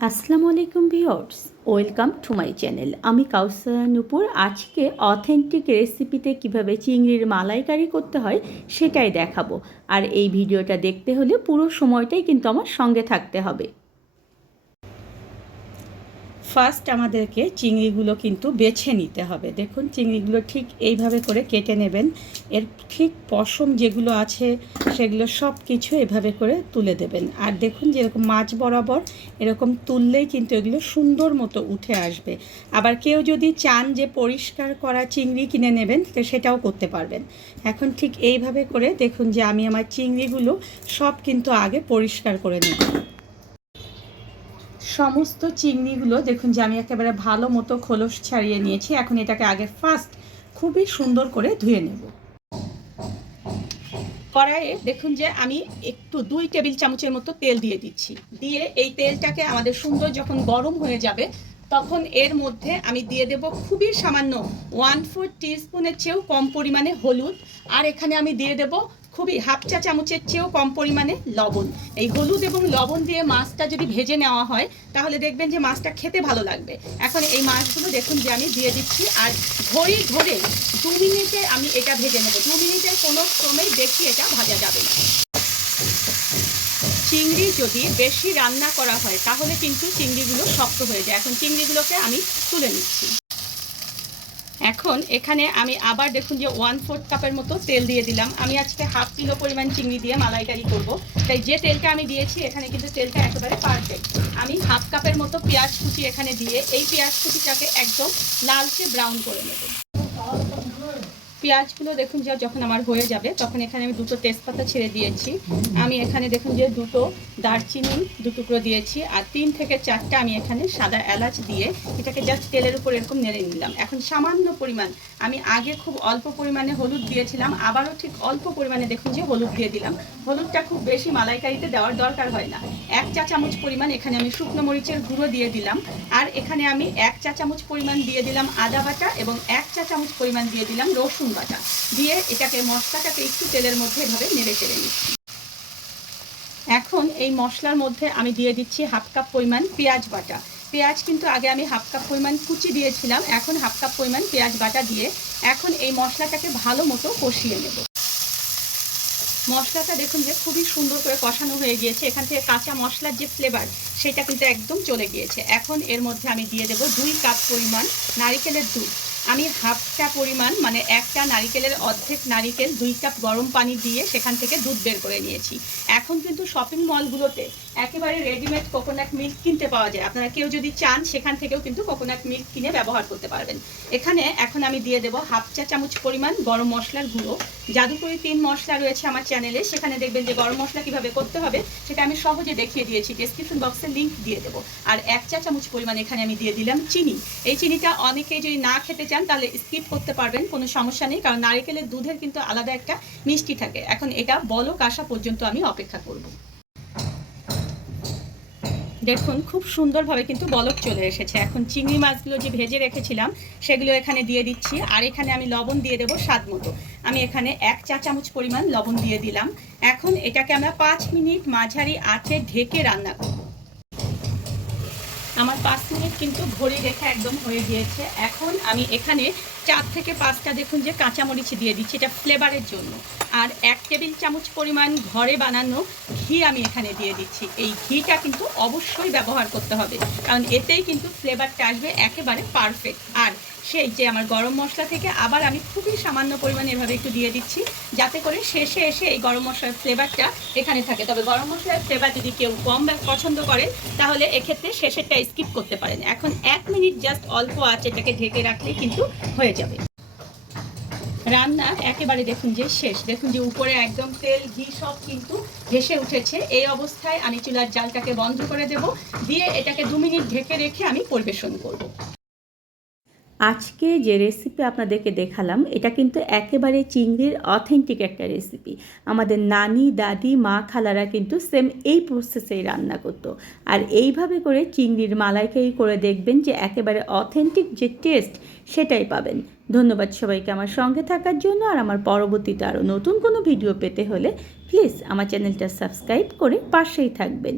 আসসালামু আলাইকুম viewers, welcome to my channel. আমি কাউসার নূপুর। আজকে অথেন্টিক রেসিপিতে কিভাবে চিংড়ির মালাইকারি করতে হয় সেটাই দেখাবো। আর এই ভিডিওটা দেখতে হলে পুরো সময়টাই কিন্তু আমার সঙ্গে থাকতে হবে। ফার্স্ট আমাদেরকে চিংড়িগুলো কিন্তু বেছে নিতে হবে। দেখুন, চিংড়িগুলো ঠিক এইভাবে করে কেটে নেবেন। এর ঠিক পশম যেগুলো আছে সেগুলো সব কিছু এভাবে করে তুলে দেবেন। আর দেখুন, যেরকম মাছ বরাবর এরকম তুললেই কিন্তু এগুলো সুন্দর মতো উঠে আসবে। আবার কেউ যদি চান যে পরিষ্কার করা চিংড়ি কিনে নেবেন, তো সেটাও করতে পারবেন। এখন ঠিক এইভাবে করে দেখুন যে আমি আমার চিংড়িগুলো সব কিন্তু আগে পরিষ্কার করে নেব। সমস্ত চিংড়িগুলো দেখুন যে আমি একেবারে ভালো মতো খোলস ছাড়িয়ে নিয়েছি। এখন এটাকে আগে ফার্স্ট খুবই সুন্দর করে ধুয়ে নেব। কড়াইয়ে দেখুন যে আমি একটু 2 টেবিল চামচের মতো তেল দিয়ে দিচ্ছি। দিয়ে এই তেলটাকে আমাদের সুন্দর যখন গরম হয়ে যাবে, তখন এর মধ্যে আমি দিয়ে দেব খুবই সামান্য 1/4 টিস্পুনের চেয়েও কম পরিমাণে হলুদ। আর এখানে আমি দিয়ে দেব খুবই হাফ চা চামচের চেয়েও কম পরিমাণে লবণ। এই হলুদ এবং লবণ দিয়ে মাছটা যদি ভেজে নেওয়া হয় তাহলে দেখবেন যে মাছটা খেতে ভালো লাগবে। এখন এই মাছগুলো দেখুন যে আমি দিয়ে দিচ্ছি, আর ঘড়ি ধরে 2 মিনিটে আমি এটা ভেজে নেব। 2 মিনিটের কোনো ক্রমেই বেশি এটা ভাজা যাবে না। চিংড়ি যদি বেশি রান্না করা হয় তাহলে কিন্তু চিংড়িগুলো শক্ত হয়ে যায়। এখন চিংড়িগুলোকে আমি তুলে নিচ্ছি। এখন এখানে আমি আবার দেখুন যে 1/4 কাপের মতো তেল দিয়ে দিলাম। আমি আজকে হাফ কিলো পরিমাণ চিংড়ি দিয়ে মালাইকারি করব, তাই যে তেলটা আমি দিয়েছি এখানে কিন্তু তেলটা একেবারে পারফেক্ট। আমি হাফ কাপের মতো পেঁয়াজ কুচি এখানে দিয়ে এই পেঁয়াজ কুচিটাকে একদম লালচে ব্রাউন করে নেব। পেঁয়াজগুলো দেখুন যে যখন আমার হয়ে যাবে তখন এখানে আমি 2টো তেজপাতা ছেড়ে দিয়েছি। আমি এখানে দেখুন যে 2টো দারচিনি 2 টুকরো দিয়েছি, আর 3 থেকে 4টা আমি এখানে সাদা এলাচ দিয়ে এটাকে জাস্ট তেলের উপর এরকম নেড়ে নিলাম। এখন সামান্য পরিমাণ, আমি আগে খুব অল্প পরিমাণে হলুদ দিয়েছিলাম, আবারও ঠিক অল্প পরিমাণে দেখুন যে হলুদ দিয়ে দিলাম। হলুদটা খুব বেশি মালাইকারিতে দেওয়ার দরকার হয় না। 1 চা চামচ পরিমাণ এখানে আমি শুকনো মরিচের গুঁড়ো দিয়ে দিলাম। আর এখানে আমি 1 চা চামচ পরিমাণ দিয়ে দিলাম আদা বাটা এবং 1 চা চামচ পরিমাণ দিয়ে দিলাম রসুন বাটা। দিয়ে এটাকে মশলাটাকে একটু তেলের মধ্যে এভাবে নেড়ে চেড়ে নিচ্ছি। এখন এই মশলার মধ্যে আমি দিয়ে দিচ্ছি হাফ কাপ পরিমাণ পেঁয়াজ বাটা। পেঁয়াজ কিন্তু আগে আমি হাফ কাপ পরিমাণ কুচি দিয়েছিলাম, এখন হাফ কাপ পরিমাণ পেঁয়াজ বাটা দিয়ে এখন এই মশলাটাকে ভালো মতো কষিয়ে নেব। মশলাটা দেখুন যে খুবই সুন্দর করে কষানো হয়ে গিয়েছে। এখান থেকে কাঁচা মশলার যে ফ্লেভার সেটা কিন্তু একদম চলে গিয়েছে। এখন এর মধ্যে আমি দিয়ে দেব 2 কাপ পরিমাণ নারিকেলের দুধ। আমি হাফটা পরিমাণ মানে একটা নারিকেলের অর্ধেক নারিকেল 2 কাপ গরম পানি দিয়ে সেখান থেকে দুধ বের করে নিয়েছি। এখন কিন্তু শপিং মলগুলোতে একেবারে রেডিমেড কোকোনাট মিল্ক কিনতে পাওয়া যায়। আপনারা কেউ যদি চান সেখান থেকেও কিন্তু কোকোনাট মিল্ক কিনে ব্যবহার করতে পারবেন। এখানে এখন আমি দিয়ে দেব হাফ চা চামচ পরিমাণ গরম মশলার গুঁড়ো। জাদুকরি 3 মশলা রয়েছে আমার চ্যানেলে, সেখানে দেখবেন যে গরম মশলা কীভাবে করতে হবে সেটা আমি সহজে দেখিয়ে দিয়েছি, ডেসক্রিপশন বক্সে লিঙ্ক দিয়ে দেবো। আর 1 চা চামচ পরিমাণ এখানে আমি দিয়ে দিলাম চিনি। এই চিনিটা অনেকেই যদি না খেতে চান তাহলে স্কিপ করতে পারবেন, কোনো সমস্যা নেই, কারণ নারিকেলের দুধের কিন্তু আলাদা একটা মিষ্টি থাকে। এখন এটা বলক আসা পর্যন্ত আমি অপেক্ষা করব। দেখুন খুব সুন্দরভাবে কিন্তু বলক চলে এসেছে। এখন চিংড়ি মাছগুলো যে ভেজে রেখেছিলাম সেগুলো এখানে দিয়ে দিচ্ছি, আর এখানে আমি লবণ দিয়ে দেবো স্বাদ মতো। আমি এখানে 1 চা চামচ পরিমাণ লবণ দিয়ে দিলাম। এখন এটাকে আমরা 5 মিনিট মাঝারি আঁচে ঢেকে রান্না করব। আমার 5 মিনিট কিন্তু ঘড়ি রেখা একদম হয়ে গিয়েছে। এখন আমি এখানে 4 থেকে 5টা দেখুন যে কাঁচামরিচ দিয়ে দিচ্ছি, এটা ফ্লেভারের জন্য। আর 1 টেবিল চামচ পরিমাণ ঘরে বানানো ঘি আমি এখানে দিয়ে দিচ্ছি। এই ঘিটা কিন্তু অবশ্যই ব্যবহার করতে হবে, কারণ এতেই কিন্তু ফ্লেভারটা আসবে একেবারে পারফেক্ট। আর সেই যে আমার গরম মশলা থেকে আবার আমি খুবই সামান্য পরিমাণে এভাবে একটু দিয়ে দিচ্ছি, যাতে করে শেষে এসে এই গরম মশলার ফ্লেভারটা এখানে থাকে। তবে গরম মশলার ফ্লেভার যদি কেউ কম পছন্দ করেন তাহলে এক্ষেত্রে শেষেরটা স্কিপ করতে পারেন। এখন 1 মিনিট জাস্ট অল্প আঁচে এটাকে ঢেকে রাখলেই কিন্তু হয়ে যাবে। রান্না একেবারে দেখুন যে শেষ। দেখুন যে উপরে একদম তেল ঘি সব কিন্তু ভেসে উঠেছে। এই অবস্থায় আমি চুলার জালটাকে বন্ধ করে দেব, দিয়ে এটাকে 2 মিনিট ঢেকে রেখে আমি পরিবেশন করব। আজকে যে রেসিপি আপনাদেরকে দেখালাম এটা কিন্তু একেবারে চিংড়ির অথেন্টিক একটা রেসিপি। আমাদের নানি দাদি মা খালারা কিন্তু সেম এই প্রসেসেই রান্না করতো। আর এইভাবে করে চিংড়ির মালাইকারি করে দেখবেন যে একেবারে অথেন্টিক যে টেস্ট সেটাই পাবেন। ধন্যবাদ সবাইকে আমার সঙ্গে থাকার জন্য। আর আমার পরবর্তীতে আরও নতুন কোনো ভিডিও পেতে হলে প্লিজ আমার চ্যানেলটা সাবস্ক্রাইব করে পাশেই থাকবেন।